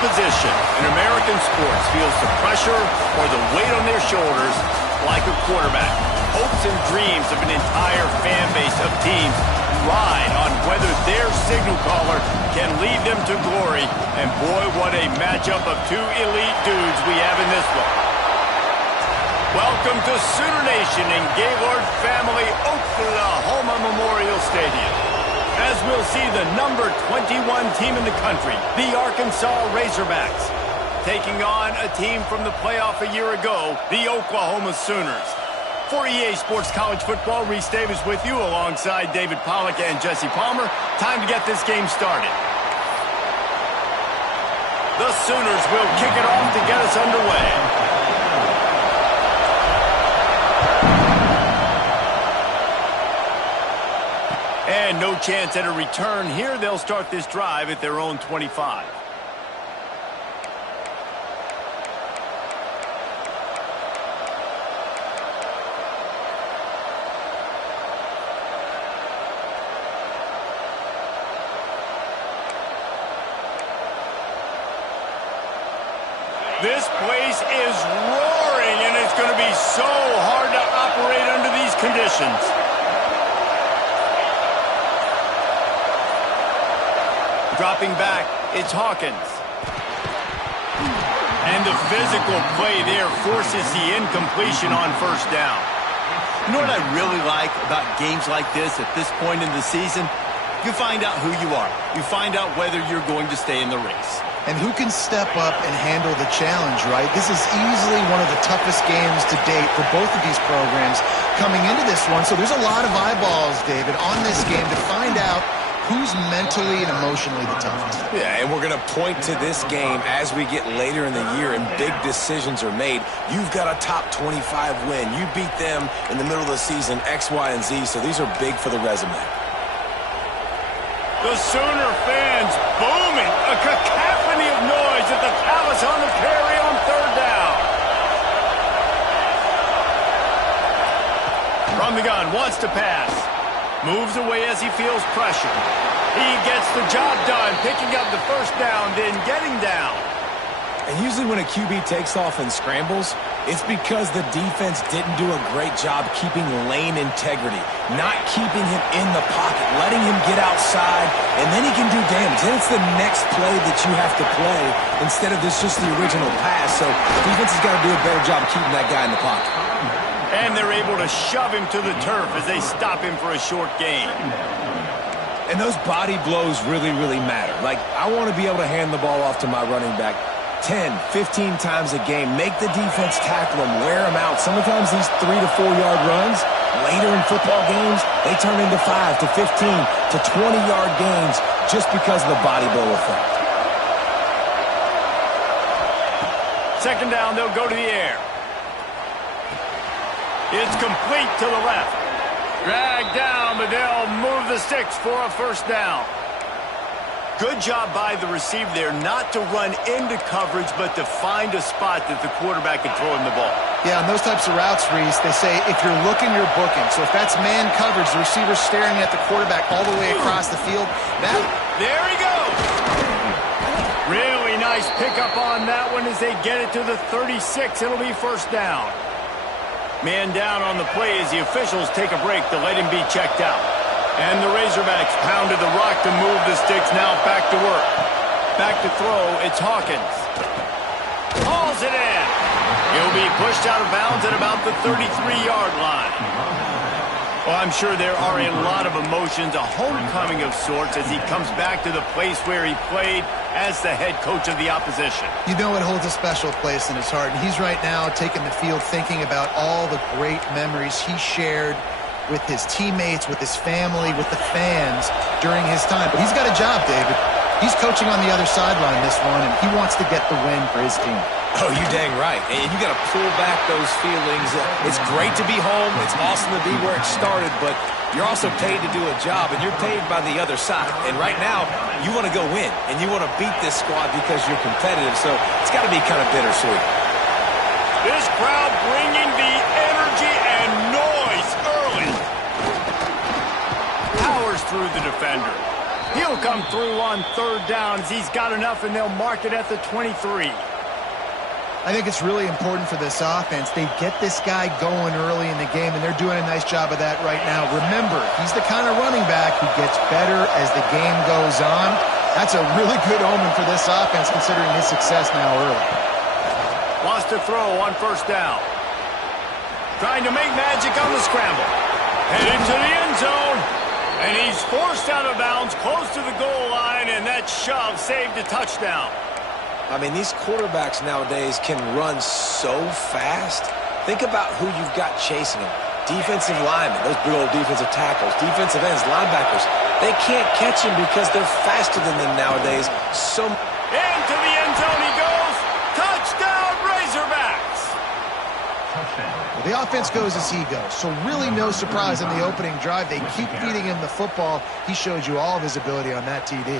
position in American sports feels the pressure or the weight on their shoulders like a quarterback. Hopes and dreams of an entire fan base of teams ride on whether their signal caller can lead them to glory. And boy, what a matchup of two elite dudes we have in this one. Welcome to Sooner Nation in Gaylord Family Oklahoma Memorial Stadium. As we'll see the number 21 team in the country, the Arkansas Razorbacks, taking on a team from the playoff a year ago, the Oklahoma Sooners. For EA Sports College Football, Reese Davis with you alongside David Pollack and Jesse Palmer. Time to get this game started. The Sooners will kick it off to get us underway. And no chance at a return here. They'll start this drive at their own 25. This place is roaring, and it's going to be so hard to operate under these conditions. Dropping back, it's Hawkins. And the physical play there forces the incompletion on first down. You know what I really like about games like this at this point in the season? You find out who you are. You find out whether you're going to stay in the race. And who can step up and handle the challenge, right? This is easily one of the toughest games to date for both of these programs coming into this one. So there's a lot of eyeballs, David, on this game to find out who's mentally and emotionally the toughest. Yeah, and we're going to point to this game as we get later in the year and big decisions are made. You've got a top 25 win. You beat them in the middle of the season, X, Y, and Z, so these are big for the resume. The Sooner fans booming. A cacophony of noise at the Palace on the carry on third down. From the gun, wants to pass. Moves away as he feels pressure. He gets the job done, picking up the first down, then getting down. And usually when a QB takes off and scrambles, it's because the defense didn't do a great job keeping lane integrity, not keeping him in the pocket, letting him get outside, and then he can do damage. Then it's the next play that you have to play instead of just the original pass. So defense has got to do a better job keeping that guy in the pocket. And they're able to shove him to the turf as they stop him for a short gain. And those body blows really, really matter. Like, I want to be able to hand the ball off to my running back 10, 15 times a game. Make the defense tackle him, wear him out. Sometimes these 3 to 4 yard runs, later in football games, they turn into 5 to 15 to 20 yard gains just because of the body blow effect. Second down, they'll go to the air. It's complete to the left. Dragged down, but they'll move the sticks for a first down. Good job by the receiver there not to run into coverage, but to find a spot that the quarterback can throw him the ball. Yeah, on those types of routes, Reese, they say if you're looking, you're booking. So if that's man coverage, the receiver's staring at the quarterback all the way across the field. There he goes. Really nice pickup on that one as they get it to the 36. It'll be first down. Man down on the play as the officials take a break to let him be checked out. And the Razorbacks pounded the rock to move the sticks. Now back to work. Back to throw. It's Hawkins. Hauls it in. He'll be pushed out of bounds at about the 33-yard line. Well, I'm sure there are a lot of emotions, a homecoming of sorts as he comes back to the place where he played as the head coach of the opposition. You know it holds a special place in his heart, and he's right now taking the field thinking about all the great memories he shared with his teammates, with his family, with the fans during his time. But he's got a job, David. He's coaching on the other sideline this one, and he wants to get the win for his team. Oh, you dang right. And you got to pull back those feelings. It's great to be home. It's awesome to be where it started, but you're also paid to do a job, and you're paid by the other side. And right now, you want to go win, and you want to beat this squad because you're competitive, so it's got to be kind of bittersweet. This crowd bringing the energy and noise early. Powers through the defender. He'll come through on 3rd down as he's got enough, and they'll mark it at the 23. I think it's really important for this offense. They get this guy going early in the game, and they're doing a nice job of that right now. Remember, he's the kind of running back who gets better as the game goes on. That's a really good omen for this offense, considering his success now early. Wants to throw on 1st down. Trying to make magic on the scramble. Headed to the end zone. And he's forced out of bounds close to the goal line, and that shove saved a touchdown. I mean, these quarterbacks nowadays can run so fast. Think about who you've got chasing them. Defensive linemen, those big old defensive tackles, defensive ends, linebackers. They can't catch him because they're faster than them nowadays. So into the end zone he goes. Touchdown, Razorbacks. Well, the offense goes as he goes, so really no surprise in the opening drive. They keep feeding him the football. He showed you all of his ability on that TD.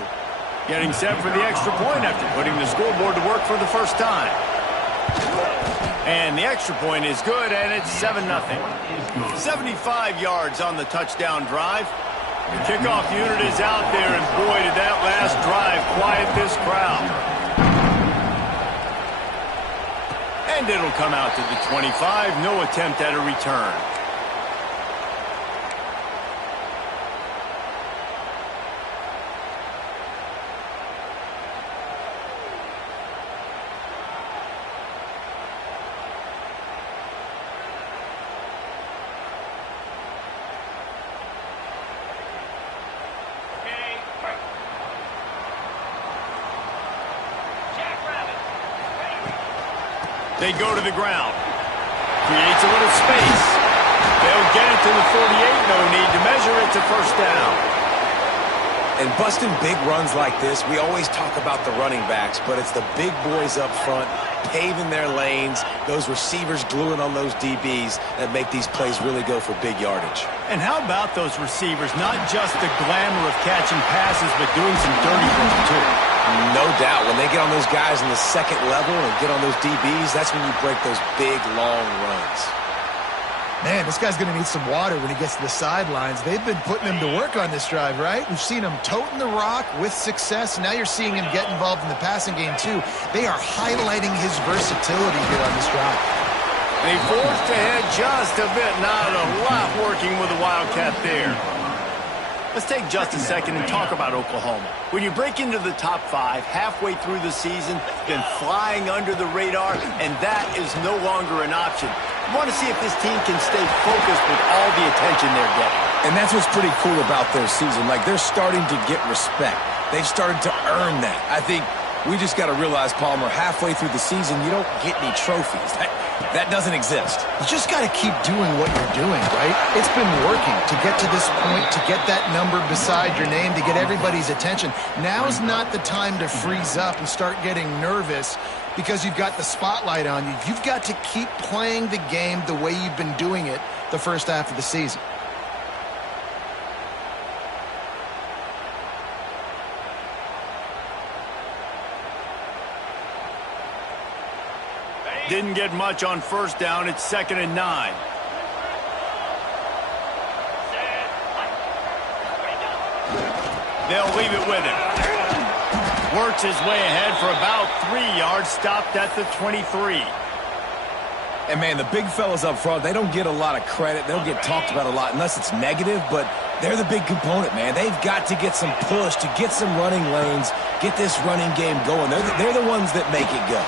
Getting set for the extra point after putting the scoreboard to work for the first time. And the extra point is good, and it's 7-0. 75 yards on the touchdown drive. The kickoff unit is out there, and boy, did that last drive quiet this crowd. And it'll come out to the 25. No attempt at a return. They go to the ground. Creates a little space. They'll get it to the 48. No need to measure it to 1st down. And busting big runs like this, we always talk about the running backs, but it's the big boys up front, paving their lanes, those receivers gluing on those DBs that make these plays really go for big yardage. And how about those receivers? Not just the glamour of catching passes, but doing some dirty work, too. No doubt. When they get on those guys in the 2nd level and get on those DBs, that's when you break those big, long runs. Man, this guy's going to need some water when he gets to the sidelines. They've been putting him to work on this drive, right? We've seen him toting the rock with success. Now you're seeing him get involved in the passing game, too. They are highlighting his versatility here on this drive. They forced ahead just a bit. Not a lot working with the Wildcat there. Let's take just a second and talk about Oklahoma. When you break into the top 5 halfway through the season, been flying under the radar, and that is no longer an option. You want to see if this team can stay focused with all the attention they're getting. And that's what's pretty cool about their season. Like, they're starting to get respect. They've started to earn that. I think we just got to realize, Palmer, halfway through the season, you don't get any trophies. That doesn't exist. You just got to keep doing what you're doing, right? It's been working to get to this point, to get that number beside your name, to get everybody's attention. Now's not the time to freeze up and start getting nervous because you've got the spotlight on you. You've got to keep playing the game the way you've been doing it the first half of the season. Didn't get much on 1st down. It's 2nd and 9. They'll leave it with him. Works his way ahead for about 3 yards. Stopped at the 23. And, man, the big fellas up front, they don't get a lot of credit. They don't get talked about a lot unless it's negative, but they're the big component, man. They've got to get some push, to get some running lanes, get this running game going. They're the ones that make it go.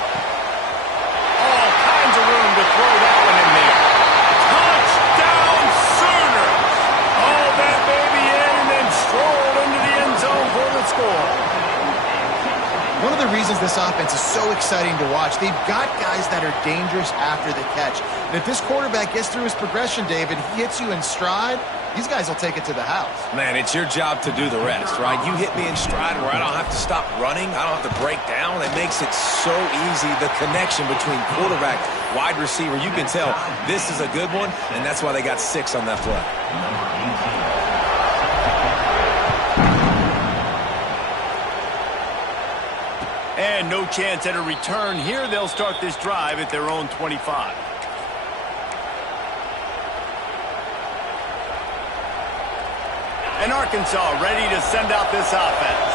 To throw that one in there. Touchdown Sooners! All that baby in and then strolled into the end zone for the score. One of the reasons this offense is so exciting to watch, they've got guys that are dangerous after the catch. And if this quarterback gets through his progression, David, he hits you in stride, these guys will take it to the house. Man, it's your job to do the rest, right? You hit me in stride where I don't have to stop running. I don't have to break down. It makes it so easy. The connection between quarterback, wide receiver, you can tell this is a good one, and that's why they got 6 on that play. And no chance at a return here. They'll start this drive at their own 25. And Arkansas ready to send out this offense.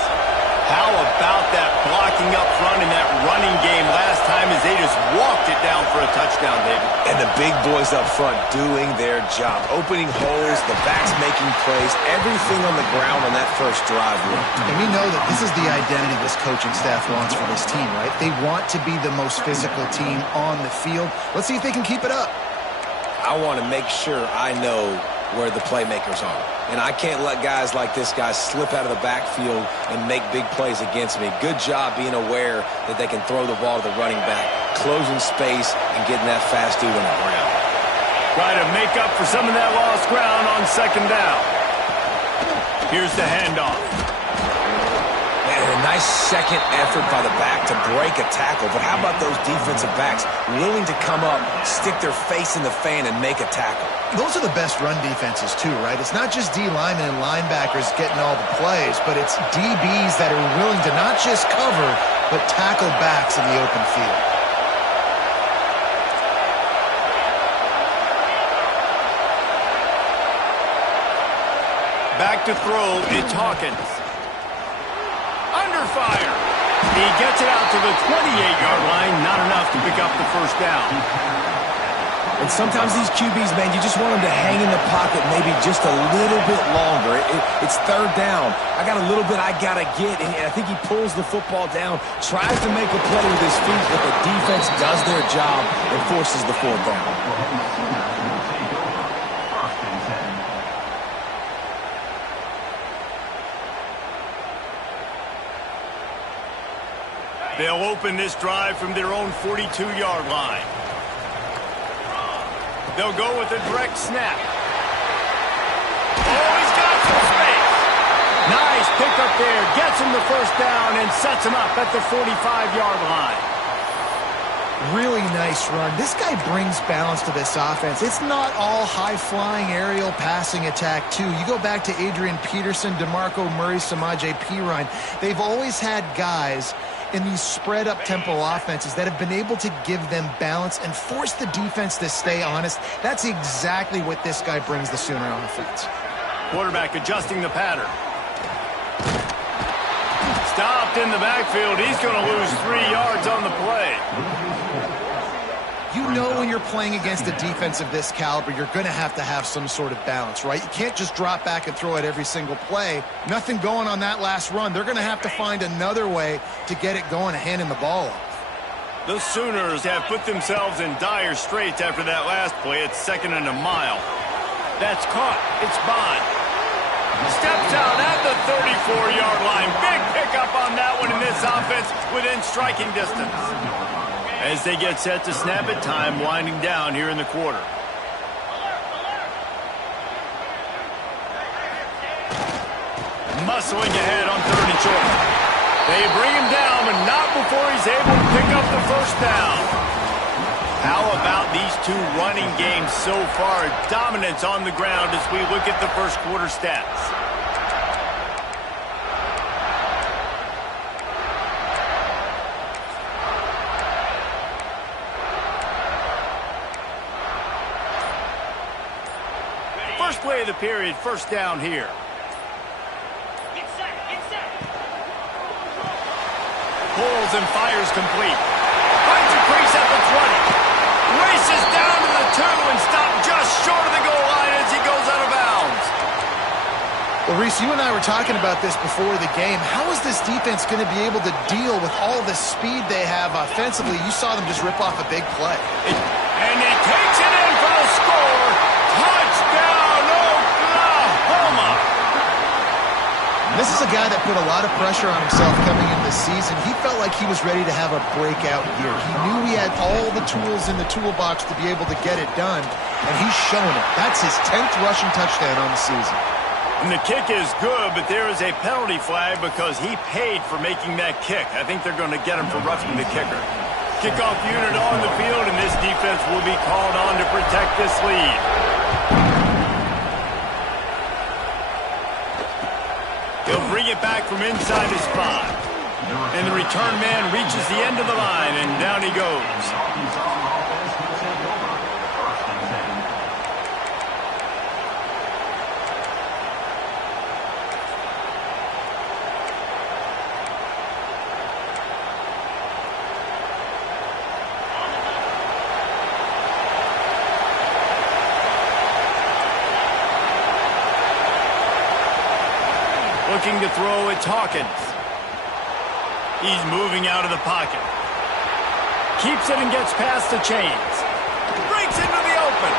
How about that blocking up front in that running game last time as they just walked it down for a touchdown, David? And the big boys up front doing their job. Opening holes, the backs making plays, everything on the ground on that first drive. And we know that this is the identity this coaching staff wants for this team, right? They want to be the most physical team on the field. Let's see if they can keep it up. I want to make sure I know where the playmakers are. And I can't let guys like this guy slip out of the backfield and make big plays against me. Good job being aware that they can throw the ball to the running back, closing space, and getting that fast dude on the ground. Try to make up for some of that lost ground on second down. Here's the handoff. Man, a nice second effort by the back to break a tackle. But how about those defensive backs willing to come up, stick their face in the fan, and make a tackle? Those are the best run defenses too, right? It's not just D linemen and linebackers getting all the plays, but it's DBs that are willing to not just cover, but tackle backs in the open field. Back to throw, it's Hawkins. Under fire. He gets it out to the 28-yard line, not enough to pick up the first down. And sometimes these QBs, man, you just want them to hang in the pocket maybe just a little bit longer. It's third down. I got a little bit I got to get, and I think he pulls the football down, tries to make a play with his feet, but the defense does their job and forces the fourth down. They'll open this drive from their own 42-yard line. They'll go with a direct snap. Oh, he's got some space. Nice pickup there. Gets him the first down and sets him up at the 45-yard line. Really nice run. This guy brings balance to this offense. It's not all high-flying aerial passing attack, too. You go back to Adrian Peterson, DeMarco Murray, Samaje Perine. They've always had guys in these spread-up tempo offenses that have been able to give them balance and force the defense to stay honest. That's exactly what this guy brings the Sooner offense. Quarterback adjusting the pattern. Stopped in the backfield. He's going to lose 3 yards on the play. You know when you're playing against a defense of this caliber, you're going to have some sort of balance, right? You can't just drop back and throw it every single play. Nothing going on that last run. They're going to have to find another way to get it going and handing the ball off. The Sooners have put themselves in dire straits after that last play. It's 2nd and a mile. That's caught. It's Bond. Steps out at the 34-yard line. Big pickup on that one in this offense within striking distance. As they get set to snap it, time winding down here in the quarter. Muscling ahead on 3rd and short. They bring him down, but not before he's able to pick up the first down. How about these two running games so far? Dominance on the ground as we look at the first quarter stats. First play of the period, first down here. Pulls and fires complete. Finds a crease at the 20. Races down to the 2 and stopped just short of the goal line as he goes out of bounds. Well, Reese, you and I were talking about this before the game. How is this defense going to be able to deal with all the speed they have offensively? You saw them just rip off a big play. And he takes it in for the score. Touchdown, Oklahoma! This is a guy that put a lot of pressure on himself coming into the season. He felt like he was ready to have a breakout year. He knew he had all the tools in the toolbox to be able to get it done, and he's shown it. That's his 10th rushing touchdown on the season. And the kick is good, but there is a penalty flag because he paid for making that kick. I think they're going to get him for roughing the kicker. Kickoff unit on the field, and this defense will be called on to protect this lead. He'll bring it back from inside his spot. And the return man reaches the end of the line, and down he goes. Looking to throw, it's Hawkins. He's moving out of the pocket. Keeps it and gets past the chains. Breaks into the open.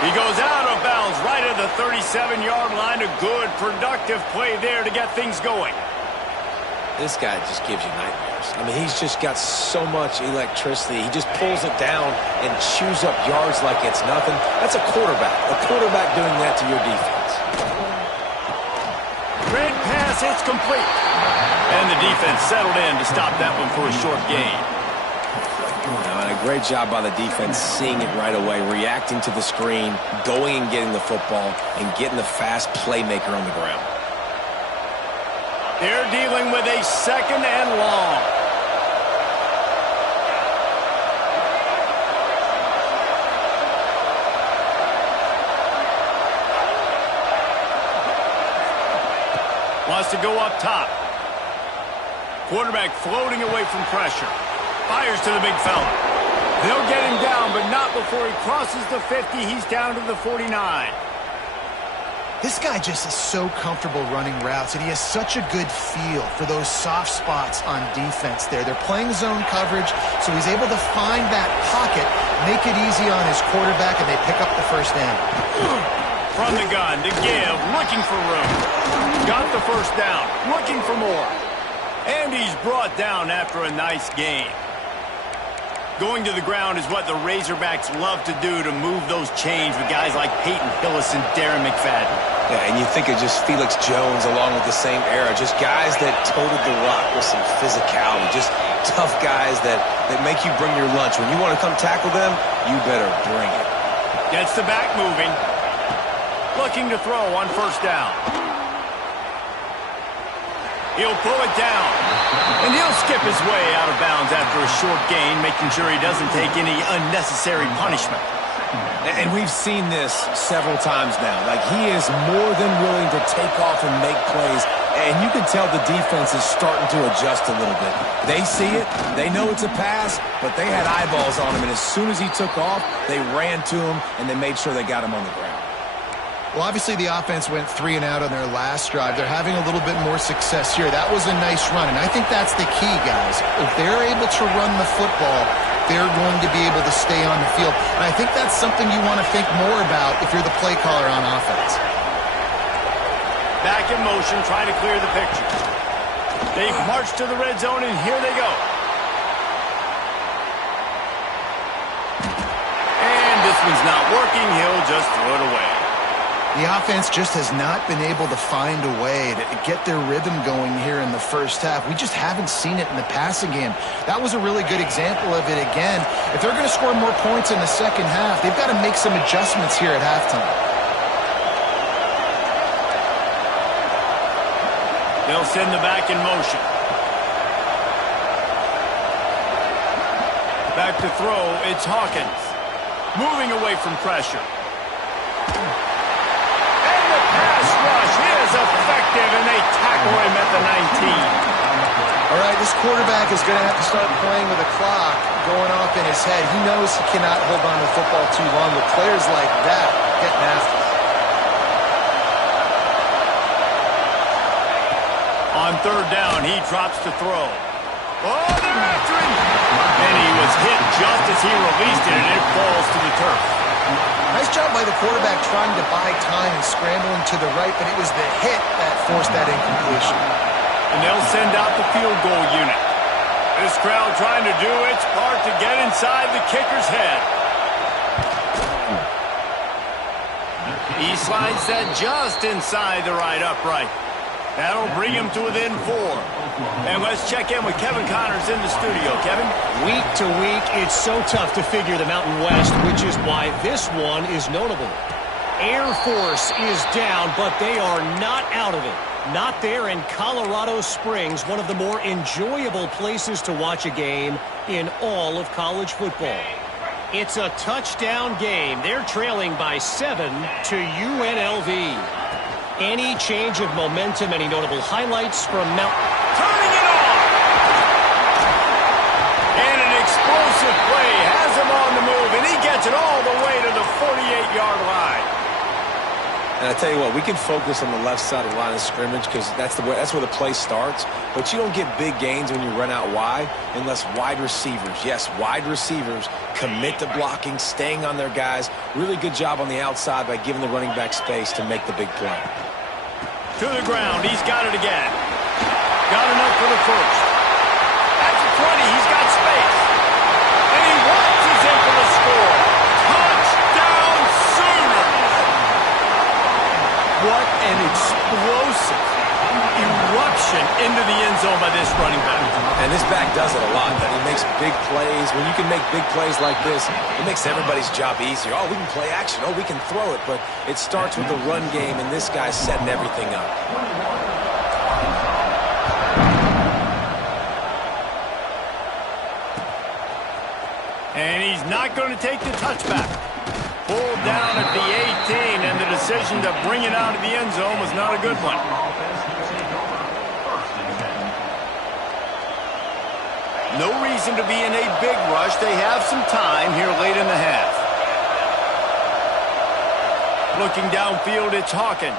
He goes out of bounds right at the 37-yard line. A good, productive play there to get things going. This guy just gives you nightmares. I mean, he's just got so much electricity. He just pulls it down and chews up yards like it's nothing. That's a quarterback. A quarterback doing that to your defense. Great pass, it's complete. And the defense settled in to stop that one for a short gain. And a great job by the defense seeing it right away, reacting to the screen, going and getting the football, and getting the fast playmaker on the ground. They're dealing with a second and long. Wants to go up top. Quarterback floating away from pressure. Fires to the big fella. They'll get him down, but not before he crosses the 50. He's down to the 49. This guy just is so comfortable running routes, and he has such a good feel for those soft spots on defense there. They're playing zone coverage, so he's able to find that pocket, make it easy on his quarterback, and they pick up the first down. From the gun to give, looking for room. Got the first down, looking for more. And he's brought down after a nice gain. Going to the ground is what the Razorbacks love to do to move those chains with guys like Peyton Hillis and Darren McFadden. Yeah, and you think of just Felix Jones along with the same era. Just guys that toted the rock with some physicality. Just tough guys that make you bring your lunch. When you want to come tackle them, you better bring it. Gets the back moving. Looking to throw on first down. He'll pull it down. And he'll skip his way out of bounds after a short gain, making sure he doesn't take any unnecessary punishment. And we've seen this several times now. Like, he is more than willing to take off and make plays. And you can tell the defense is starting to adjust a little bit. They see it. They know it's a pass, but they had eyeballs on him. And as soon as he took off, they ran to him, and they made sure they got him on the ground. Well, obviously the offense went 3 and out on their last drive. They're having a little bit more success here. That was a nice run, and I think that's the key, guys. If they're able to run the football, they're going to be able to stay on the field. And I think that's something you want to think more about if you're the play caller on offense. Back in motion, trying to clear the picture. They've marched to the red zone, and here they go. And this one's not working. He'll just throw it away. The offense just has not been able to find a way to get their rhythm going here in the first half. We just haven't seen it in the passing game. That was a really good example of it again. If they're going to score more points in the second half, they've got to make some adjustments here at halftime. They'll send the back in motion. Back to throw, it's Hawkins. Moving away from pressure. Effective, and they tackle him at the 19. All right, this quarterback is going to have to start playing with a clock going off in his head. He knows he cannot hold on to the football too long with players like that getting after him. On third down, he drops to throw. Oh, they're after him! And he was hit just as he released it, and it falls to the turf. Nice job by the quarterback trying to buy time and scrambling to the right, but it was the hit that forced that incompletion. And they'll send out the field goal unit. This crowd trying to do its part to get inside the kicker's head. He slides that just inside the right upright. That'll bring him to within 4. And let's check in with Kevin Connors in the studio. Kevin? Week to week, it's so tough to figure the Mountain West, which is why this one is notable. Air Force is down, but they are not out of it. Not there in Colorado Springs, one of the more enjoyable places to watch a game in all of college football. It's a touchdown game. They're trailing by 7 to UNLV. Any change of momentum, any notable highlights from Mountain? Turning it on! And an explosive play has him on the move, and he gets it all the way to the 48-yard line. And I tell you what, we can focus on the left side of the line of scrimmage because that's where the play starts. But you don't get big gains when you run out wide unless wide receivers, yes, wide receivers, commit to blocking, staying on their guys. Really good job on the outside by giving the running back space to make the big play. To the ground. He's got it again. Got enough for the first. At the 20, he's got space. And he watches in for the score. Touchdown Sooners! What an explosive eruption into the end zone by this running back. And this back does it a lot. He makes big plays. When you can make big plays like this, it makes everybody's job easier. Oh, we can play action. Oh, we can throw it. But it starts with the run game, and this guy's setting everything up. And he's not going to take the touchback. Pulled down at the 18, and the decision to bring it out of the end zone was not a good one. No reason to be in a big rush. They have some time here late in the half. Looking downfield, it's Hawkins.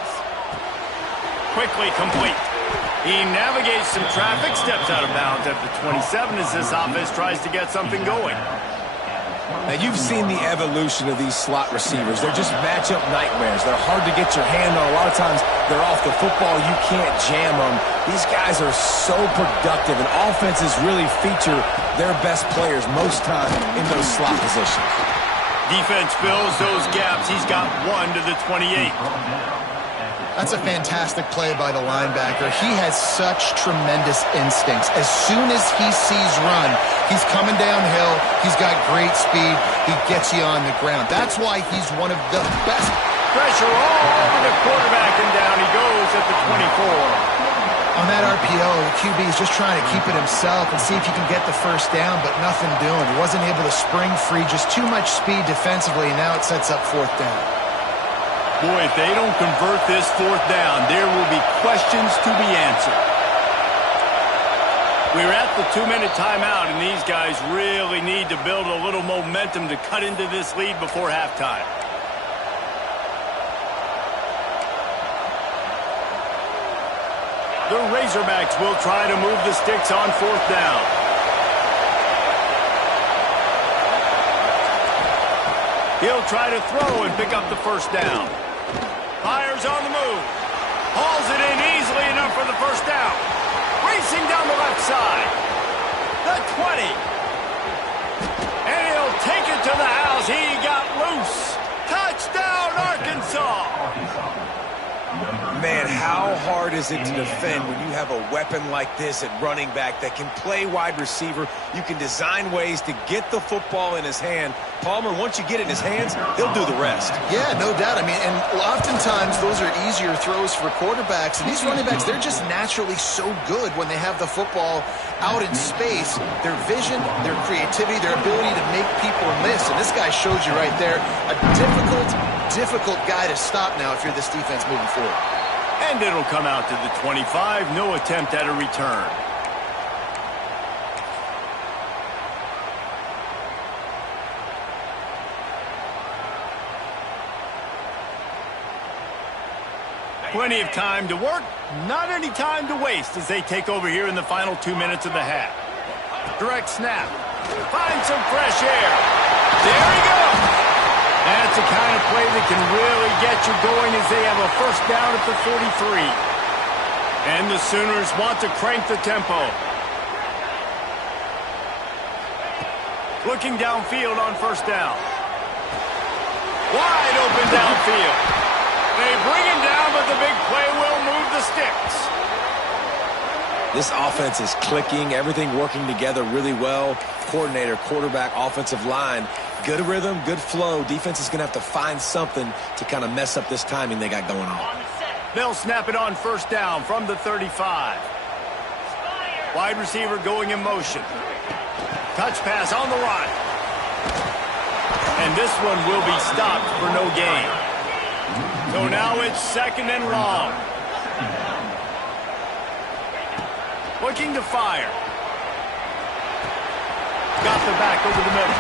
Quickly complete. He navigates some traffic, steps out of bounds at the 27 as this offense tries to get something going. Now, you've seen the evolution of these slot receivers. They're just matchup nightmares. They're hard to get your hand on. A lot of times, they're off the football. You can't jam them. These guys are so productive, and offenses really feature their best players most time in those slot positions. Defense fills those gaps. He's got one to the 28. That's a fantastic play by the linebacker. He has such tremendous instincts. As soon as he sees run, he's coming downhill. He's got great speed. He gets you on the ground. That's why he's one of the best. Pressure all over the quarterback, and down he goes at the 24. On that RPO, the QB is just trying to keep it himself and see if he can get the first down, but nothing doing. He wasn't able to spring free, just too much speed defensively, and now it sets up fourth down. Boy, if they don't convert this fourth down, there will be questions to be answered. We're at the 2-minute timeout, and these guys really need to build a little momentum to cut into this lead before halftime. The Razorbacks will try to move the sticks on fourth down. He'll try to throw and pick up the first down. Fires on the move. Hauls it in easily enough for the first down. Racing down the left side. The 20. And he'll take it to the house. He got loose. Touchdown, Arkansas. Man, how hard is it to defend when you have a weapon like this at running back that can play wide receiver? You can design ways to get the football in his hand. Palmer, once you get it in his hands, he'll do the rest. Yeah, no doubt. I mean, and oftentimes those are easier throws for quarterbacks. And these running backs, they're just naturally so good when they have the football out in space. Their vision, their creativity, their ability to make people miss. And this guy shows you right there a difficult guy to stop now if you're this defense moving forward. And it'll come out to the 25. No attempt at a return. Plenty of time to work, not any time to waste as they take over here in the final 2 minutes of the half. Direct snap. Find some fresh air. There he goes. That's the kind of play that can really get you going as they have a first down at the 43. And the Sooners want to crank the tempo. Looking downfield on first down. Wide open downfield. They bring him down, but the big play will move the sticks. This offense is clicking, everything working together really well. Coordinator, quarterback, offensive line. Good rhythm, good flow. Defense is going to have to find something to kind of mess up this timing they got going on. They'll snap it on first down from the 35. Wide receiver going in motion. Touch pass on the run. And this one will be stopped for no gain. So now it's second and long. Looking to fire. Got the back over the middle.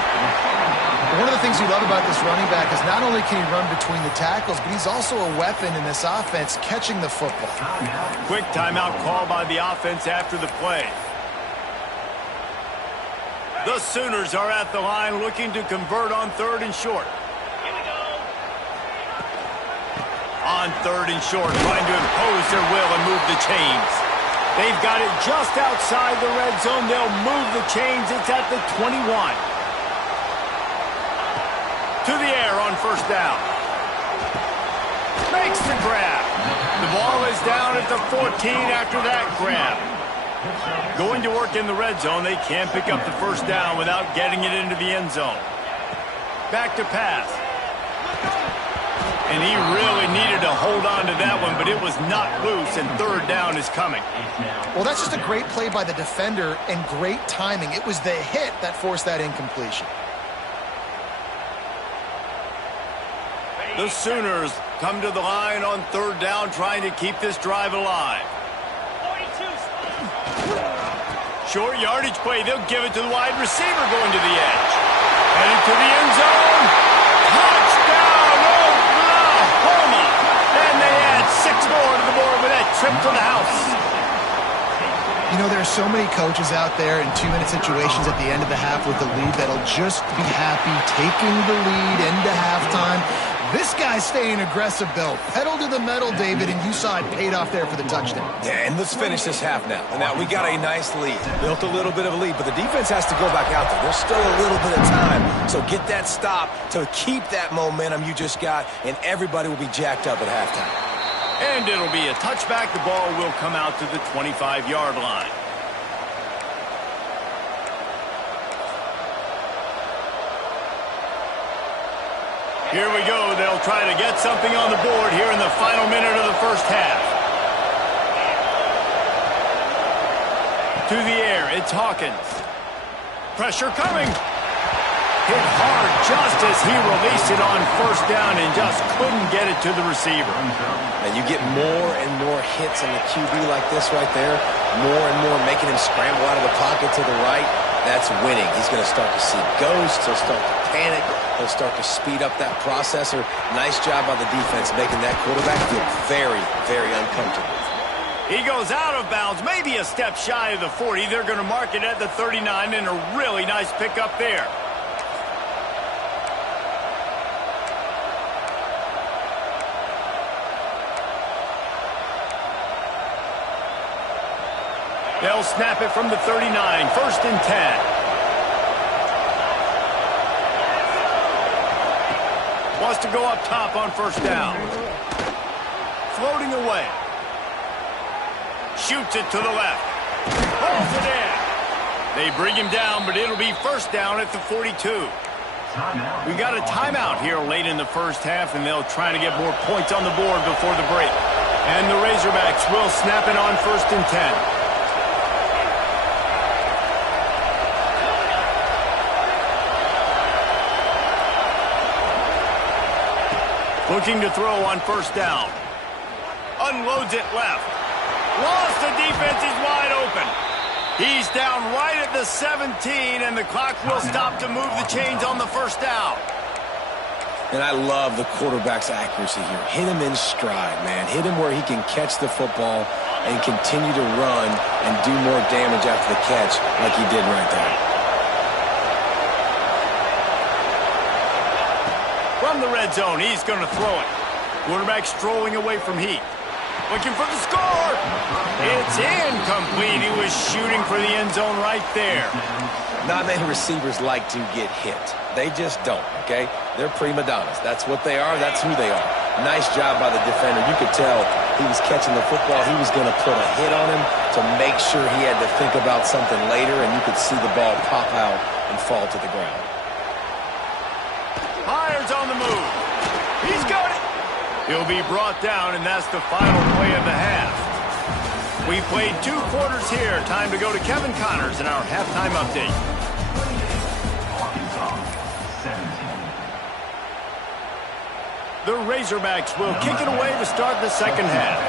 One of the things you love about this running back is not only can he run between the tackles, but he's also a weapon in this offense catching the football. Quick timeout call by the offense after the play. The Sooners are at the line looking to convert on 3rd and short. On 3rd and short, trying to impose their will and move the chains. They've got it just outside the red zone. They'll move the chains. It's at the 21. To the air on 1st down. Makes the grab. The ball is down at the 14 after that grab. Going to work in the red zone. They can't pick up the 1st down without getting it into the end zone. Back to pass. And he really needed to hold on to that one, but it was not loose, and 3rd down is coming. Well, that's just a great play by the defender and great timing. It was the hit that forced that incompletion. The Sooners come to the line on 3rd down, trying to keep this drive alive. Short yardage play. They'll give it to the wide receiver going to the edge. Headed to the end zone. Touchdown, Oklahoma. And they add 6 more to the board with that trip to the house. You know, there are so many coaches out there in 2-minute situations at the end of the half with the lead that'll just be happy taking the lead into halftime. This guy's staying aggressive, though. Pedal to the metal, David, and you saw it paid off there for the touchdown. Yeah, and let's finish this half now. And now we got a nice lead. Built a little bit of a lead, but the defense has to go back out there. There's still a little bit of time. So get that stop to keep that momentum you just got, and everybody will be jacked up at halftime. And it'll be a touchback. The ball will come out to the 25-yard line. Here we go. They'll try to get something on the board here in the final minute of the 1st half. To the air, it's Hawkins. Pressure coming. Hit hard just as he released it on 1st down and just couldn't get it to the receiver. And you get more and more hits on the QB like this right there, more and more making him scramble out of the pocket to the right. That's winning. He's going to start to see ghosts. He'll start to panic. He'll start to speed up that processor. Nice job by the defense making that quarterback feel very, very uncomfortable. He goes out of bounds, maybe a step shy of the 40. They're going to mark it at the 39, and a really nice pickup there. They'll snap it from the 39, 1st and 10. Wants to go up top on 1st down. Floating away. Shoots it to the left. Pulls it in. They bring him down, but it'll be 1st down at the 42. We got a timeout here late in the 1st half, and they'll try to get more points on the board before the break. And the Razorbacks will snap it on 1st and 10. Looking to throw on 1st down. Unloads it left. Lost, the defense is wide open. He's down right at the 17, and the clock will stop to move the chains on the 1st down. And I love the quarterback's accuracy here. Hit him in stride, man. Hit him where he can catch the football and continue to run and do more damage after the catch like he did right there. From the red zone, he's going to throw it. Quarterback strolling away from Heath. Looking for the score. It's incomplete. He was shooting for the end zone right there. Not many receivers like to get hit. They just don't, okay? They're prima donnas. That's what they are. That's who they are. Nice job by the defender. You could tell he was catching the football. He was going to put a hit on him to make sure he had to think about something later, and you could see the ball pop out and fall to the ground. Myers on the move. He's got it. He'll be brought down, and that's the final play of the half. We played 2 quarters here. Time to go to Kevin Connors in our halftime update. The Razorbacks will kick it away to start the 2nd half.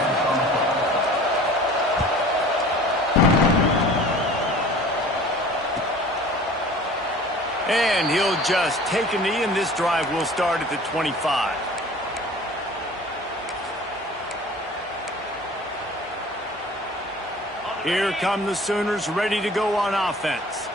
And he'll just take a knee, and this drive will start at the 25. Here come the Sooners ready to go on offense.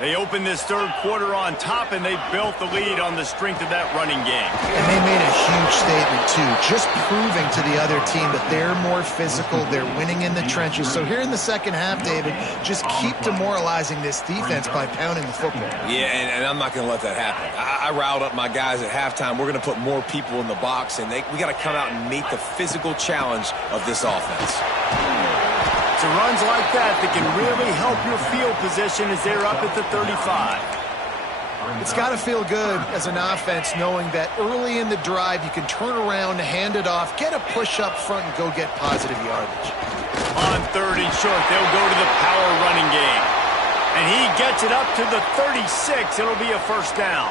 They opened this third quarter on top, and they built the lead on the strength of that running game. And they made a huge statement, too, just proving to the other team that they're more physical, they're winning in the trenches. So here in the second half, David, just keep demoralizing this defense by pounding the football. Yeah, and I'm not going to let that happen. I riled up my guys at halftime. We're going to put more people in the box, and we got to come out and meet the physical challenge of this offense. It's runs like that can really help your field position as they're up at the 35. It's got to feel good as an offense knowing that early in the drive you can turn around, hand it off, get a push up front, and go get positive yardage. On 3rd and short, they'll go to the power running game. And he gets it up to the 36. It'll be a first down.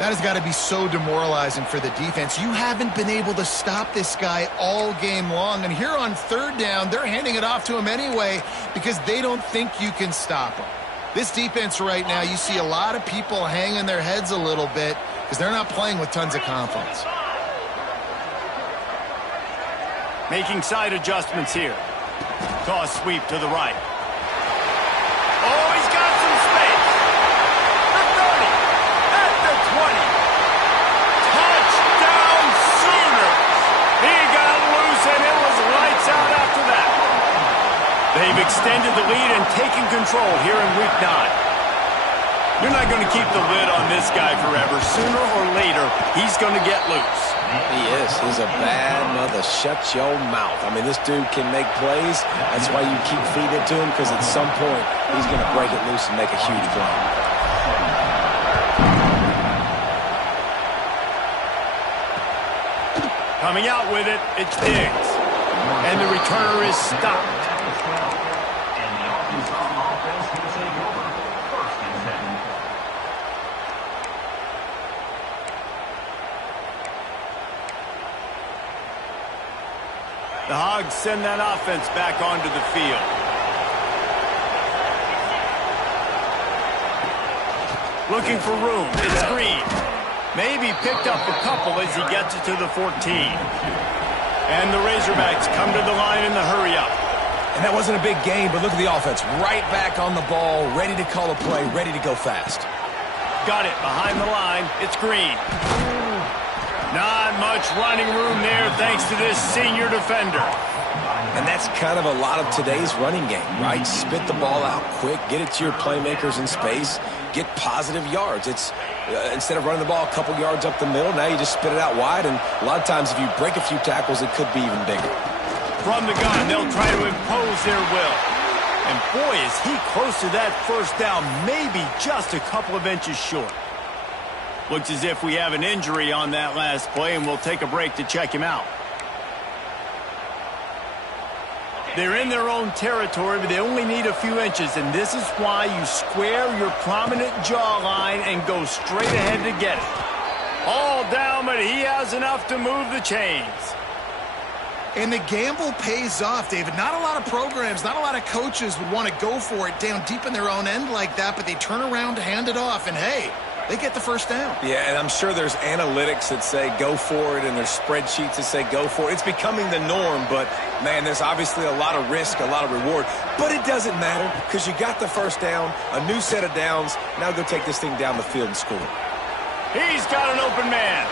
That has got to be so demoralizing for the defense. You haven't been able to stop this guy all game long. And here on 3rd down, they're handing it off to him anyway because they don't think you can stop him. This defense right now, you see a lot of people hanging their heads a little bit because they're not playing with tons of confidence. Making side adjustments here. Toss sweep to the right. Oh, he's got some space. The 30. At the 20. Touchdown Sooners. He got loose and it was lights out after that. They've extended the lead and taken control here in Week 9. You're not going to keep the lid on this guy forever. Sooner or later, he's going to get loose. He is. He's a bad mother. Shut your mouth. I mean, this dude can make plays. That's why you keep feeding it to him, because at some point, he's going to break it loose and make a huge play. Coming out with it, it's Diggs. And the returner is stopped. The Hogs send that offense back onto the field. Looking for room. It's Green. Maybe picked up a couple as he gets it to the 14. And the Razorbacks come to the line in the hurry-up. And that wasn't a big gain, but look at the offense. Right back on the ball, ready to call a play, ready to go fast. Got it behind the line. It's Green. Not much running room there thanks to this senior defender. And that's kind of a lot of today's running game, right? Spit the ball out quick, get it to your playmakers in space, get positive yards. It's instead of running the ball a couple yards up the middle, now you just spit it out wide, and a lot of times if you break a few tackles, it could be even bigger. From the gun, they'll try to impose their will. And boy, is he close to that first down, maybe just a couple of inches short. Looks as if we have an injury on that last play, and we'll take a break to check him out. They're in their own territory, but they only need a few inches, and this is why you square your prominent jawline and go straight ahead to get it. All down, but he has enough to move the chains. And the gamble pays off, David. Not a lot of programs, not a lot of coaches would want to go for it down deep in their own end like that, but they turn around to hand it off, and hey, they get the first down. Yeah, and I'm sure there's analytics that say go for it, and there's spreadsheets that say go for it. It's becoming the norm, but, man, there's obviously a lot of risk, a lot of reward. But it doesn't matter because you got the first down, a new set of downs. Now go take this thing down the field and score. He's got an open man.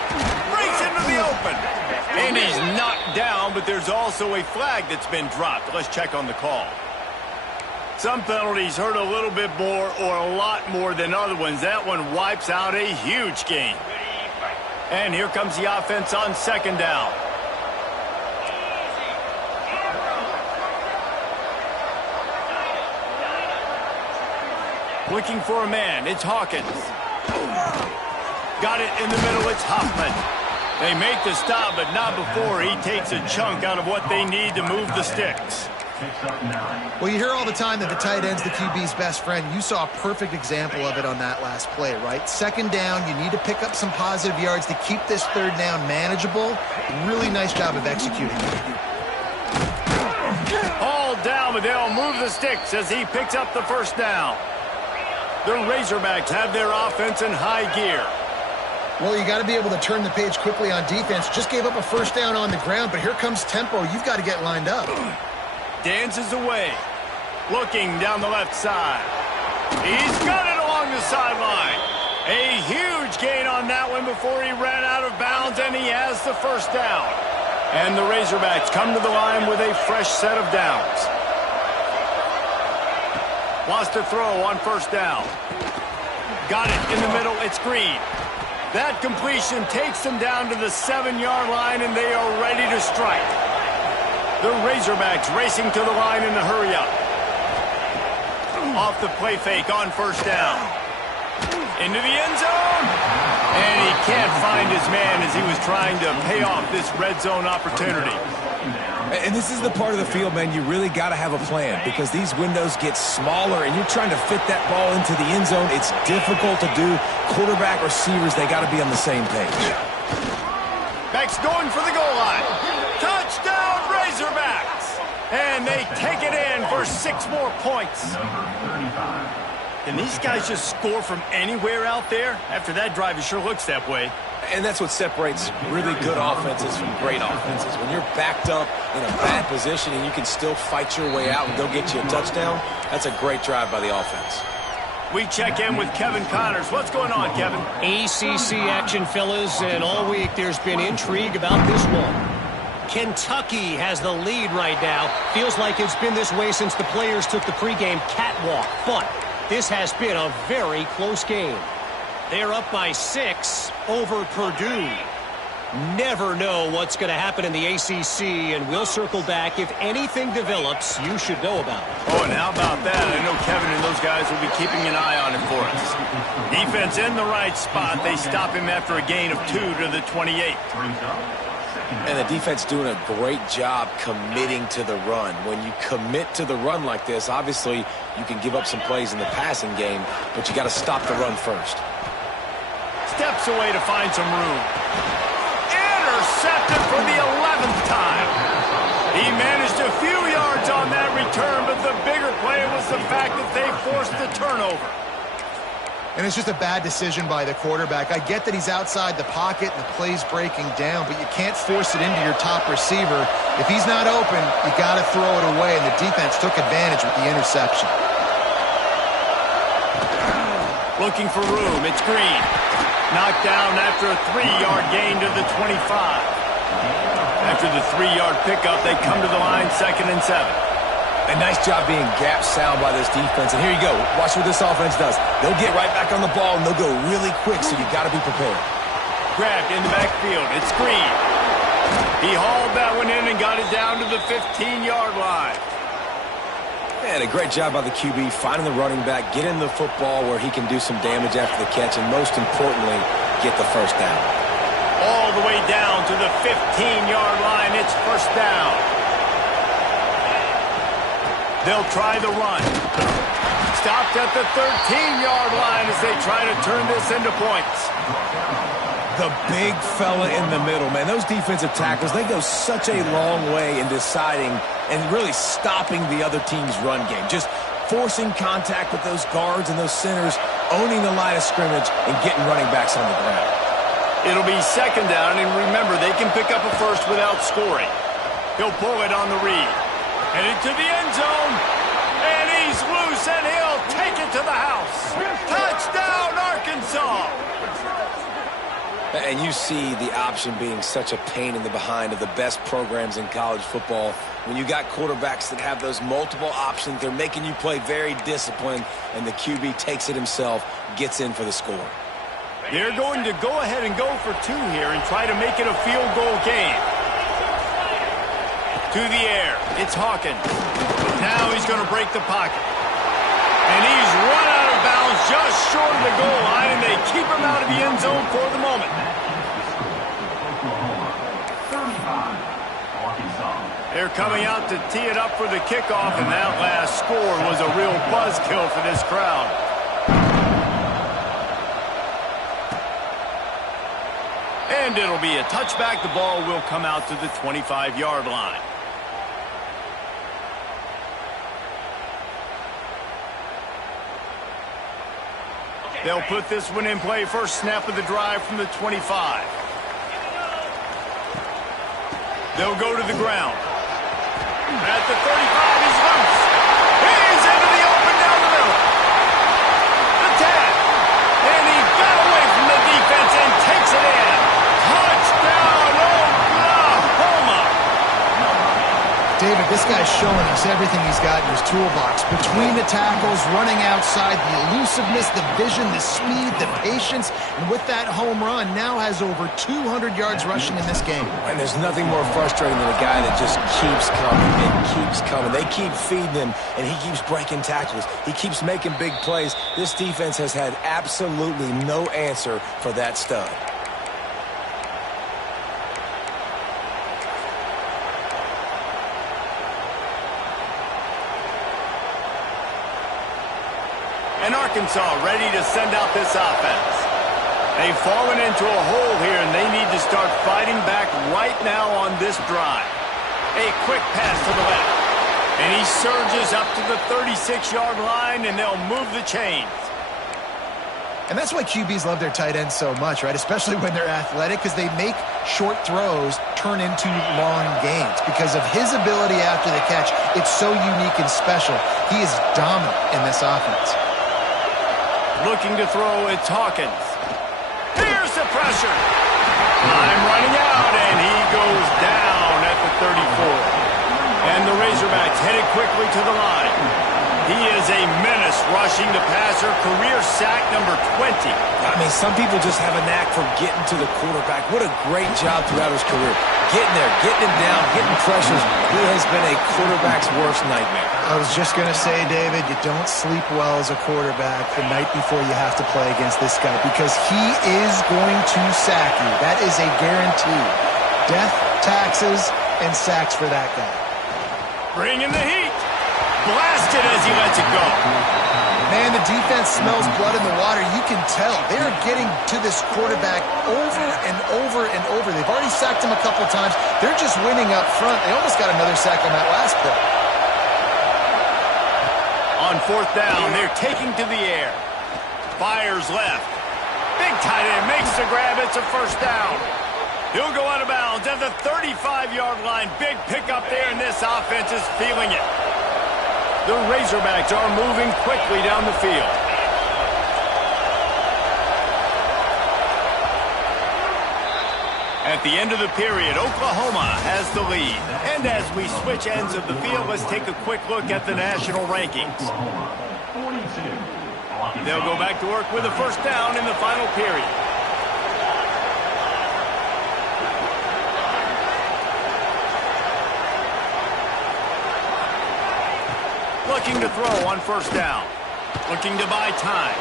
Breaks into the open. And he's knocked down, but there's also a flag that's been dropped. Let's check on the call. Some penalties hurt a little bit more or a lot more than other ones. That one wipes out a huge gain. And here comes the offense on second down. Looking for a man. It's Hawkins. Got it in the middle. It's Hoffman. They make the stop, but not before he takes a chunk out of what they need to move the sticks. Well, you hear all the time that the tight end's the QB's best friend. You saw a perfect example of it on that last play, right? Second down, you need to pick up some positive yards to keep this third down manageable. Really nice job of executing. All down, but they'll move the sticks as he picks up the first down. The Razorbacks have their offense in high gear. Well, you got to be able to turn the page quickly on defense. Just gave up a first down on the ground, but here comes tempo. You've got to get lined up. Dances away. Looking down the left side. He's got it along the sideline. A huge gain on that one before he ran out of bounds, and he has the first down. And the Razorbacks come to the line with a fresh set of downs. Wants to throw on first down. Got it in the middle. It's Green. That completion takes them down to the 7-yard line, and they are ready to strike. The Razorbacks racing to the line in a hurry-up. Off the play fake on first down. Into the end zone. And he can't find his man as he was trying to pay off this red zone opportunity. And this is the part of the field, man, you really got to have a plan because these windows get smaller and you're trying to fit that ball into the end zone. It's difficult to do. Quarterback, receivers, they got to be on the same page. Backs going for the goal line. Touchdown, Razorbacks! And they take it in for 6 more points. Can these guys just score from anywhere out there? After that drive, it sure looks that way. And that's what separates really good offenses from great offenses. When you're backed up in a bad position and you can still fight your way out and go get you a touchdown, that's a great drive by the offense. We check in with Kevin Connors. What's going on, Kevin? ACC action, fellas, and all week there's been intrigue about this one. Kentucky has the lead right now. Feels like it's been this way since the players took the pregame catwalk, but this has been a very close game. They're up by 6 over Purdue. Never know what's going to happen in the ACC, and we'll circle back. If anything develops, you should know about it. Oh, and how about that? I know Kevin and those guys will be keeping an eye on it for us. Defense in the right spot. They stop him after a gain of 2 to the 28. And the defense doing a great job committing to the run. When you commit to the run like this, obviously you can give up some plays in the passing game, but you got to stop the run first. Steps away to find some room. Intercepted for the 11th time. He managed a few yards on that return, but the bigger play was the fact that they forced the turnover. And it's just a bad decision by the quarterback. I get that he's outside the pocket and the play's breaking down, but you can't force it into your top receiver. If he's not open, you got to throw it away, and the defense took advantage with the interception. Looking for room. It's Green. Knocked down after a 3-yard gain to the 25. After the 3-yard pickup, they come to the line 2nd and 7. A nice job being gap sound by this defense. And here you go. Watch what this offense does. They'll get right back on the ball, and they'll go really quick, so you got to be prepared. Grabbed in the backfield. It's Green. He hauled that one in and got it down to the 15-yard line. And a great job by the QB, finding the running back, getting the football where he can do some damage after the catch, and most importantly, get the first down. All the way down to the 15-yard line. It's first down. They'll try the run. Stopped at the 13-yard line as they try to turn this into points. The big fella in the middle, man. Those defensive tackles, they go such a long way in deciding and really stopping the other team's run game. Just forcing contact with those guards and those centers, owning the line of scrimmage, and getting running backs on the ground. It'll be 2nd down, and remember, they can pick up a first without scoring. He'll pull it on the read. Headed to the end zone, and he's loose, and he'll take it to the house. Touchdown, Arkansas! And you see the option being such a pain in the behind of the best programs in college football. When you got quarterbacks that have those multiple options, they're making you play very disciplined, and the QB takes it himself, gets in for the score. They're going to go ahead and go for 2 here and try to make it a field goal game. To the air, it's Hawkins. Now he's going to break the pocket. And he's run out of bounds just short of the goal line, and they keep him out of the end zone for the moment. They're coming out to tee it up for the kickoff, and that last score was a real buzzkill for this crowd. And it'll be a touchback. The ball will come out to the 25-yard line. They'll put this one in play. First snap of the drive from the 25. They'll go to the ground. At the 35, he's loose. He's into the open down the middle. The tag. And he got away from the defense and takes it in. Touchdown, Oklahoma. David, this guy's showing us everything he's got in his toolbox. Between the tackles, running outside, the elusiveness, the vision, the speed, the patience. And with that home run, now has over 200 yards rushing in this game. And there's nothing more frustrating than a guy that just keeps coming and keeps coming. They keep feeding him, and he keeps breaking tackles. He keeps making big plays. This defense has had absolutely no answer for that stud. And Arkansas ready to send out this offense. They've fallen into a hole here, and they need to start fighting back right now on this drive. A quick pass to the left. And he surges up to the 36-yard line, and they'll move the chains. And that's why QBs love their tight ends so much, right? Especially when they're athletic, because they make short throws turn into long gains. Because of his ability after the catch, it's so unique and special. He is dominant in this offense. Looking to throw, it's Hawkins. Here's the pressure. Time running out, and he goes down at the 34. And the Razorbacks headed quickly to the line. He is a menace rushing the passer. Career sack number 20. I mean, some people just have a knack for getting to the quarterback. What a great job throughout his career. Getting there, getting him down, getting pressures. He has been a quarterback's worst nightmare. I was just going to say, David, you don't sleep well as a quarterback the night before you have to play against this guy because he is going to sack you. That is a guarantee. Death, taxes, and sacks for that guy. Bring in the heat. Blasted as he lets it go. Man, the defense smells blood in the water. You can tell. They're getting to this quarterback over and over and over. They've already sacked him a couple times. They're just winning up front. They almost got another sack on that last play. On fourth down, they're taking to the air. Fires left. Big tight end makes the grab. It's a first down. He'll go out of bounds at the 35-yard line. Big pickup there, and this offense is feeling it. The Razorbacks are moving quickly down the field. At the end of the period, Oklahoma has the lead. And as we switch ends of the field, let's take a quick look at the national rankings. They'll go back to work with a first down in the final period. Looking to throw on first down. Looking to buy time.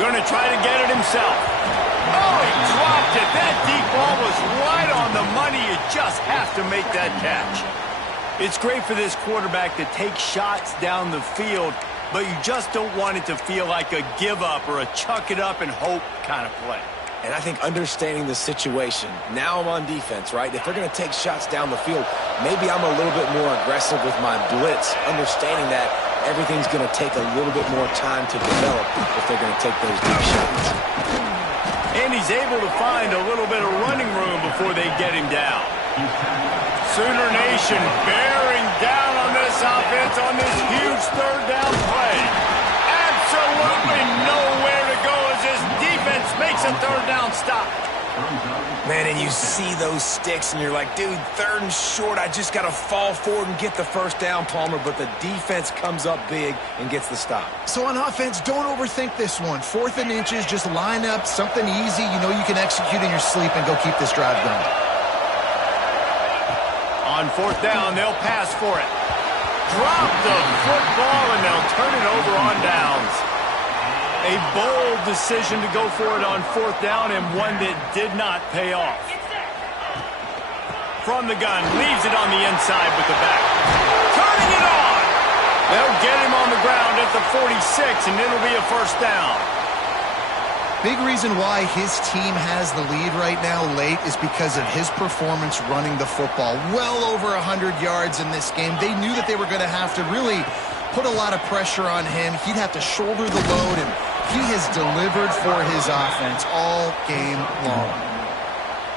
Going to try to get it himself. Oh, he dropped it. That deep ball was right on the money. You just have to make that catch. It's great for this quarterback to take shots down the field, but you just don't want it to feel like a give up or a chuck it up and hope kind of play. And I think understanding the situation, now I'm on defense, right? If they're going to take shots down the field, maybe I'm a little bit more aggressive with my blitz, understanding that everything's going to take a little bit more time to develop if they're going to take those deep shots. And he's able to find a little bit of running room before they get him down. Sooner Nation bearing down on this offense on this huge third down play. Absolutely nowhere to go as this defense makes a third down stop. Man, and you see those sticks, and you're like, dude, third and short, I just got to fall forward and get the first down, Palmer, but the defense comes up big and gets the stop. So on offense, don't overthink this one. 4th and inches, just line up something easy you know you can execute in your sleep and go keep this drive going. On fourth down, they'll pass for it. Drop the football, and they'll turn it over on downs. A bold decision to go for it on fourth down, and one that did not pay off. From the gun, leaves it on the inside with the back. Turning it on! They'll get him on the ground at the 46, and it'll be a first down. Big reason why his team has the lead right now late is because of his performance running the football. Well over 100 yards in this game. They knew that they were going to have to really put a lot of pressure on him. He'd have to shoulder the load, and he has delivered for his offense all game long.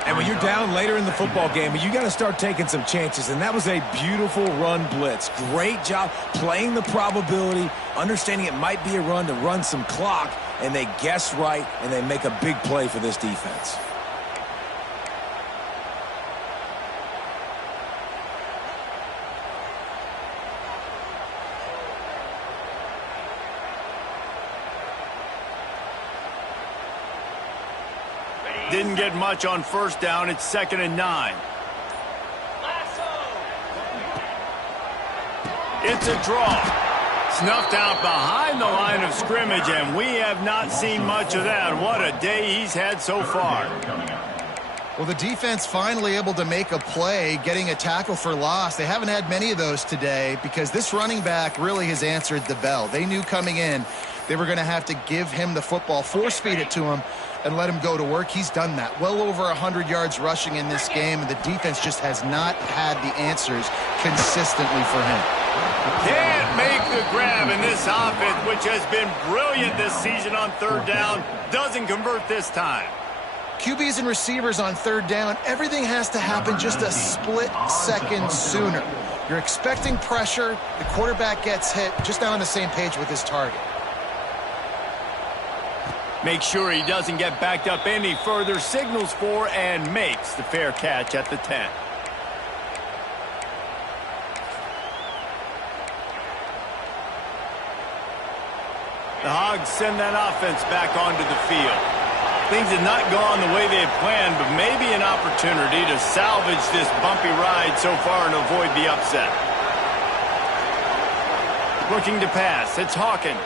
And when you're down later in the football game, you got to start taking some chances. And that was a beautiful run blitz. Great job playing the probability, understanding it might be a run to run some clock, and they guess right, and they make a big play for this defense. Didn't get much on first down. It's 2nd and 9. It's a draw. Snuffed out behind the line of scrimmage, and we have not seen much of that. What a day he's had so far. Well, the defense finally able to make a play, getting a tackle for loss. They haven't had many of those today because this running back really has answered the bell. They knew coming in they were going to have to give him the football, force feed it to him, and let him go to work. He's done that. Well over 100 yards rushing in this game, and the defense just has not had the answers consistently for him. Can't make the grab in this offense, which has been brilliant this season on 3rd down. Doesn't convert this time. QBs and receivers on 3rd down, everything has to happen just a split second sooner. You're expecting pressure. The quarterback gets hit, just not on the same page with his target. Make sure he doesn't get backed up any further, signals for and makes the fair catch at the 10. The Hogs send that offense back onto the field. Things have not gone the way they had planned, but maybe an opportunity to salvage this bumpy ride so far and avoid the upset. Looking to pass, it's Hawkins.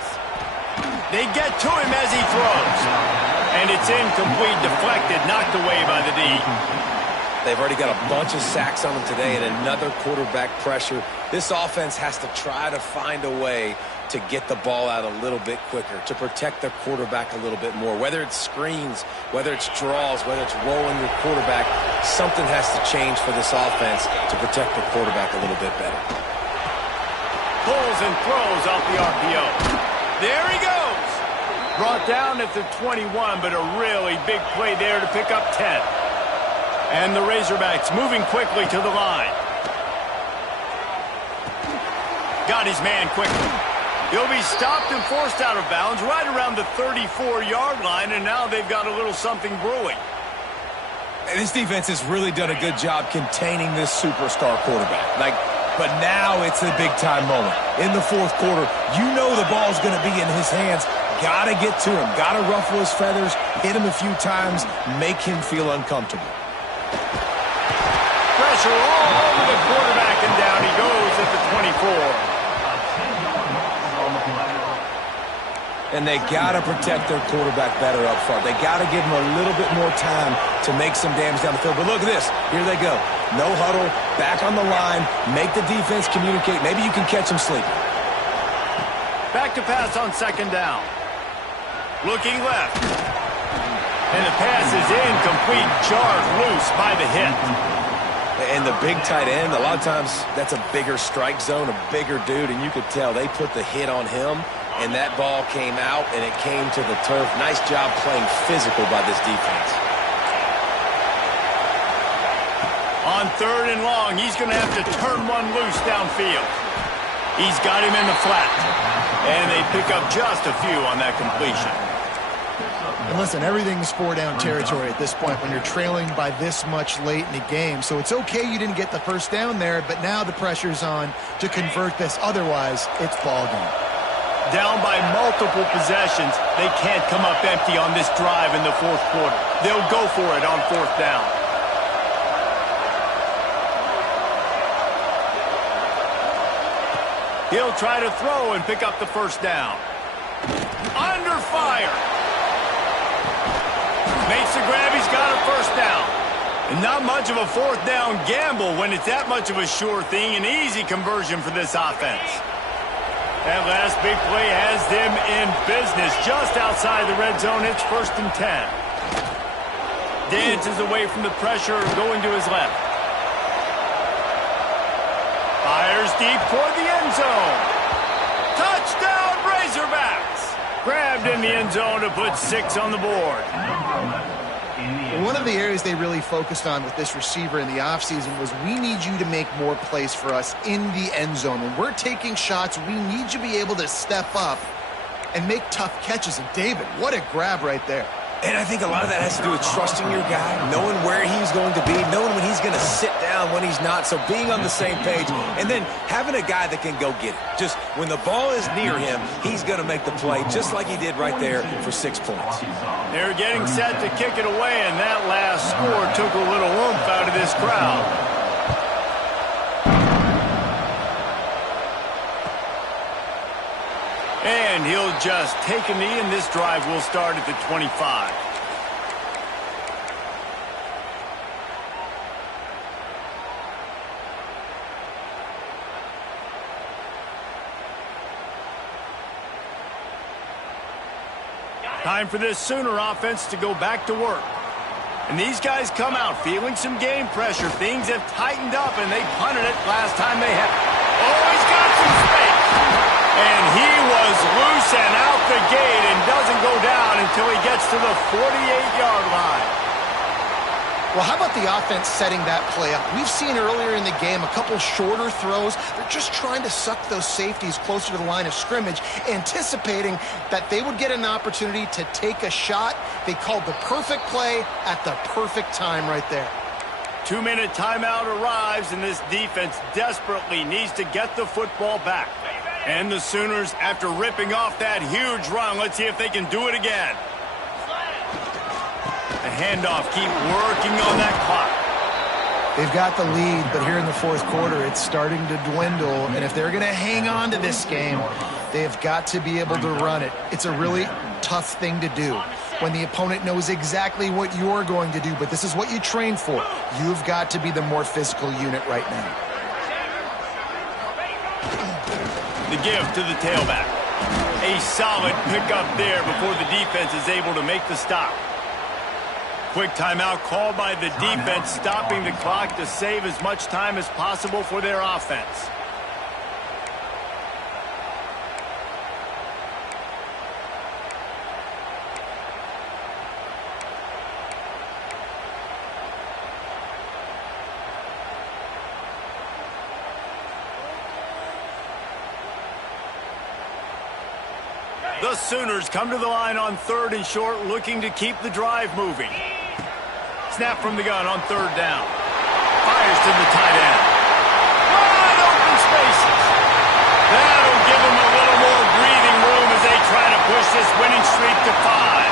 They get to him as he throws. And it's incomplete, deflected, knocked away by the D. They've already got a bunch of sacks on them today and another quarterback pressure. This offense has to try to find a way to get the ball out a little bit quicker, to protect the quarterback a little bit more. Whether it's screens, whether it's draws, whether it's rolling your quarterback, something has to change for this offense to protect the quarterback a little bit better. Pulls and throws off the RPO. There he goes. Brought down at the 21, but a really big play there to pick up 10. And the Razorbacks moving quickly to the line. Got his man quickly. He'll be stopped and forced out of bounds right around the 34-yard line, and now they've got a little something brewing. And this defense has really done a good job containing this superstar quarterback. But now it's a big-time moment. In the 4th quarter, you know the ball's going to be in his hands. Got to get to him. Got to ruffle his feathers, hit him a few times, make him feel uncomfortable. Pressure all over the quarterback, and down he goes at the 24. And they got to protect their quarterback better up front. They got to give him a little bit more time to make some damage down the field. But look at this. Here they go. No huddle, back on the line, make the defense communicate. Maybe you can catch him sleeping. Back to pass on 2nd down. Looking left. And the pass is incomplete, jarred loose by the hit. And the big tight end, a lot of times that's a bigger strike zone, a bigger dude, and you could tell they put the hit on him. And that ball came out, and it came to the turf. Nice job playing physical by this defense. On 3rd and long, he's going to have to turn one loose downfield. He's got him in the flat. And they pick up just a few on that completion. And listen, everything's 4-down territory at this point when you're trailing by this much late in the game. So it's okay you didn't get the first down there, but now the pressure's on to convert this. Otherwise, it's ball game. Down by multiple possessions, they can't come up empty on this drive in the 4th quarter. They'll go for it on 4th down. He'll try to throw and pick up the first down. Under fire. Makes the grab, he's got a first down. And not much of a 4th down gamble when it's that much of a sure thing, an easy conversion for this offense. That last big play has them in business just outside the red zone. It's 1st and 10. Dances away from the pressure, going to his left. Fires deep toward the end zone. Touchdown, Razorbacks! Grabbed in the end zone to put 6 on the board. One of the areas they really focused on with this receiver in the offseason was we need you to make more plays for us in the end zone. When we're taking shots, we need you to be able to step up and make tough catches. And David, what a grab right there. And I think a lot of that has to do with trusting your guy, knowing where he's going to be, knowing when he's going to sit down, when he's not, so being on the same page, and then having a guy that can go get it. Just when the ball is near him, he's going to make the play, just like he did right there for 6 points. They're getting set to kick it away, and that last score took a little oomph out of this crowd. And he'll just take a knee, and this drive will start at the 25. Time for this Sooner offense to go back to work. And these guys come out feeling some game pressure. Things have tightened up, and they punted it last time they had. Oh, he's got some space. And he was loose and out the gate and doesn't go down until he gets to the 48-yard line. Well, how about the offense setting that play up? We've seen earlier in the game a couple shorter throws. They're just trying to suck those safeties closer to the line of scrimmage, anticipating that they would get an opportunity to take a shot. They called the perfect play at the perfect time right there. 2-minute timeout arrives, and this defense desperately needs to get the football back. And the Sooners, after ripping off that huge run, let's see if they can do it again. The handoff, keep working on that clock. They've got the lead, but here in the fourth quarter, it's starting to dwindle. And if they're going to hang on to this game, they've got to be able to run it. It's a really tough thing to do when the opponent knows exactly what you're going to do, but this is what you train for. You've got to be the more physical unit right now. The give to the tailback. A solid pickup there before the defense is able to make the stop. Quick timeout called by the defense, stopping the clock to save as much time as possible for their offense. The Sooners come to the line on 3rd and short, looking to keep the drive moving. Snap from the gun on 3rd down. Fires to the tight end. Wide open spaces. That'll give them a little more breathing room as they try to push this winning streak to 5.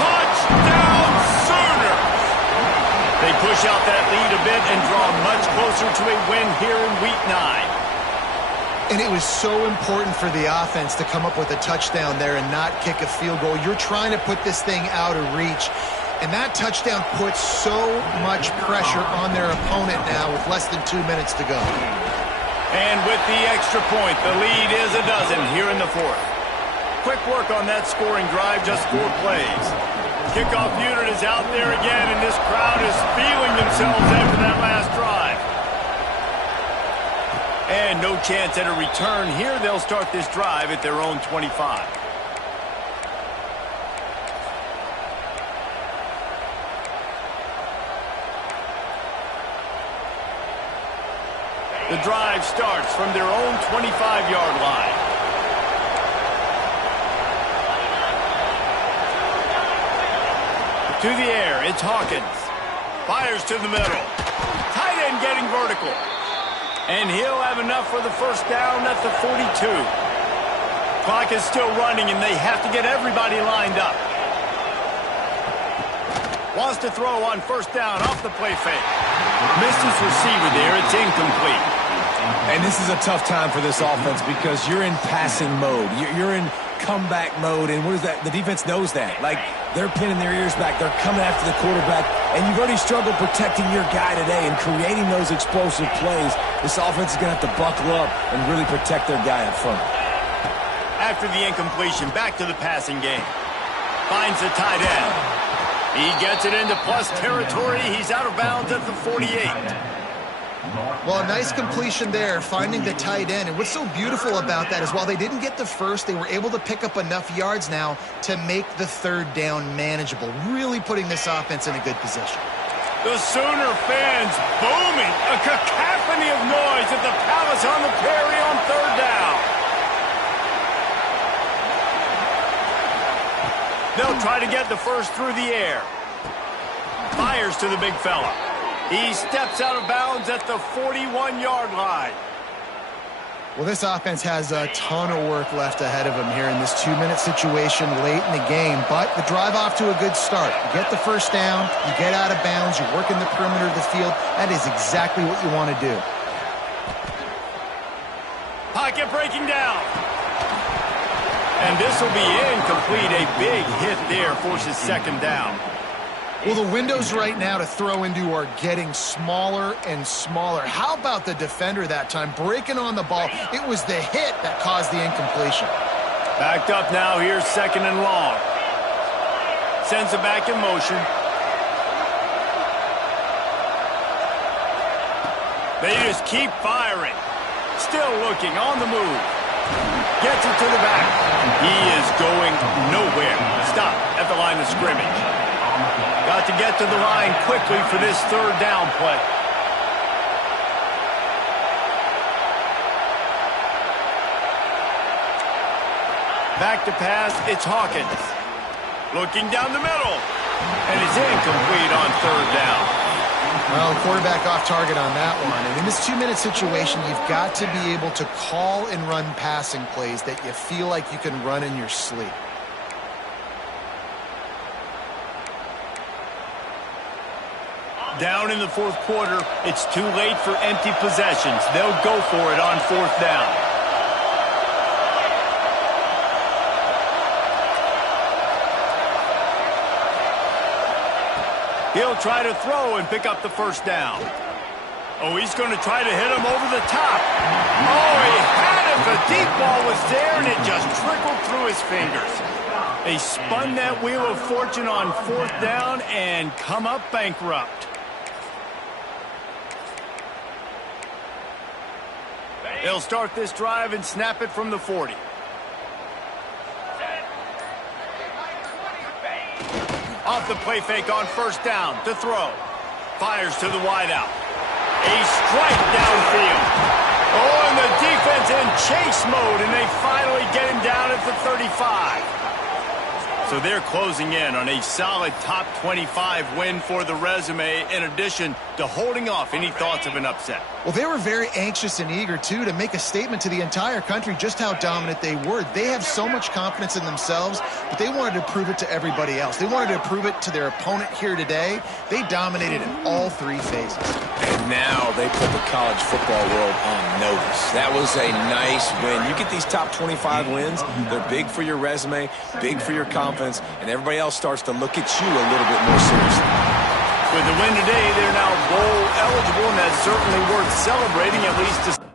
Touchdown, Sooners! They push out that lead a bit and draw much closer to a win here in Week 9. And it was so important for the offense to come up with a touchdown there and not kick a field goal. You're trying to put this thing out of reach. And that touchdown puts so much pressure on their opponent now with less than 2 minutes to go. And with the extra point, the lead is a dozen here in the 4th. Quick work on that scoring drive, just 4 plays. Kickoff unit is out there again, and this crowd is feeling themselves after that last drive. And no chance at a return here. They'll start this drive at their own 25. The drive starts from their own 25-yard line. To the air, it's Hawkins. Fires to the middle. Tight end getting vertical. And he'll have enough for the first down at the 42. Clock is still running, and they have to get everybody lined up. Wants to throw on 1st down off the play fake. Missed his receiver there. It's incomplete. And this is a tough time for this offense because you're in passing mode. You're in comeback mode, and what is that? The defense knows that. Like, they're pinning their ears back. They're coming after the quarterback, and you've already struggled protecting your guy today and creating those explosive plays. This offense is going to have to buckle up and really protect their guy up front. After the incompletion, back to the passing game. Finds the tight end. He gets it into plus territory. He's out of bounds at the 48. Well, a nice completion there, finding the tight end. And what's so beautiful about that is while they didn't get the first, they were able to pick up enough yards now to make the third down manageable, really putting this offense in a good position. The Sooner fans booming, a cacophony of noise at the Palace on the Prairie on third down. They'll try to get the first through the air. Fires to the big fella. He steps out of bounds at the 41-yard line. Well, this offense has a ton of work left ahead of them here in this 2-minute situation late in the game, but the drive off to a good start. You get the first down, you get out of bounds, you work in the perimeter of the field. That is exactly what you want to do. Pocket breaking down. And this will be incomplete. A big hit there forces second down. Well, the windows right now to throw into are getting smaller and smaller. How about the defender that time breaking on the ball? It was the hit that caused the incompletion. Backed up now. Here's second and long. Sends it back in motion. They just keep firing. Still looking on the move. Gets it to the back. He is going nowhere. Stop at the line of scrimmage. Got to get to the line quickly for this third down play. Back to pass, it's Hawkins. Looking down the middle. And it's incomplete on third down. Well, quarterback off target on that one. And in this 2-minute situation, you've got to be able to call and run passing plays that you feel like you can run in your sleep. Down in the fourth quarter, it's too late for empty possessions. They'll go for it on fourth down. He'll try to throw and pick up the first down. Oh, he's going to try to hit him over the top. Oh, he had it. The deep ball was there, and it just trickled through his fingers. They spun that wheel of fortune on fourth down and come up bankrupt. They'll start this drive and snap it from the 40. Off the play fake on first down to throw. Fires to the wideout. A strike downfield. Oh, and the defense in chase mode, and they finally get him down at the 35. So they're closing in on a solid top 25 win for the resume, in addition to holding off any thoughts of an upset. Well, they were very anxious and eager, too, to make a statement to the entire country just how dominant they were. They have so much confidence in themselves, but they wanted to prove it to everybody else. They wanted to prove it to their opponent here today. They dominated in all three phases. And now they put the college football world on notice. That was a nice win. You get these top 25 wins, they're big for your resume, big for your confidence, and everybody else starts to look at you a little bit more seriously. With the win today, they're now bowl eligible, and that's certainly worth celebrating, at least to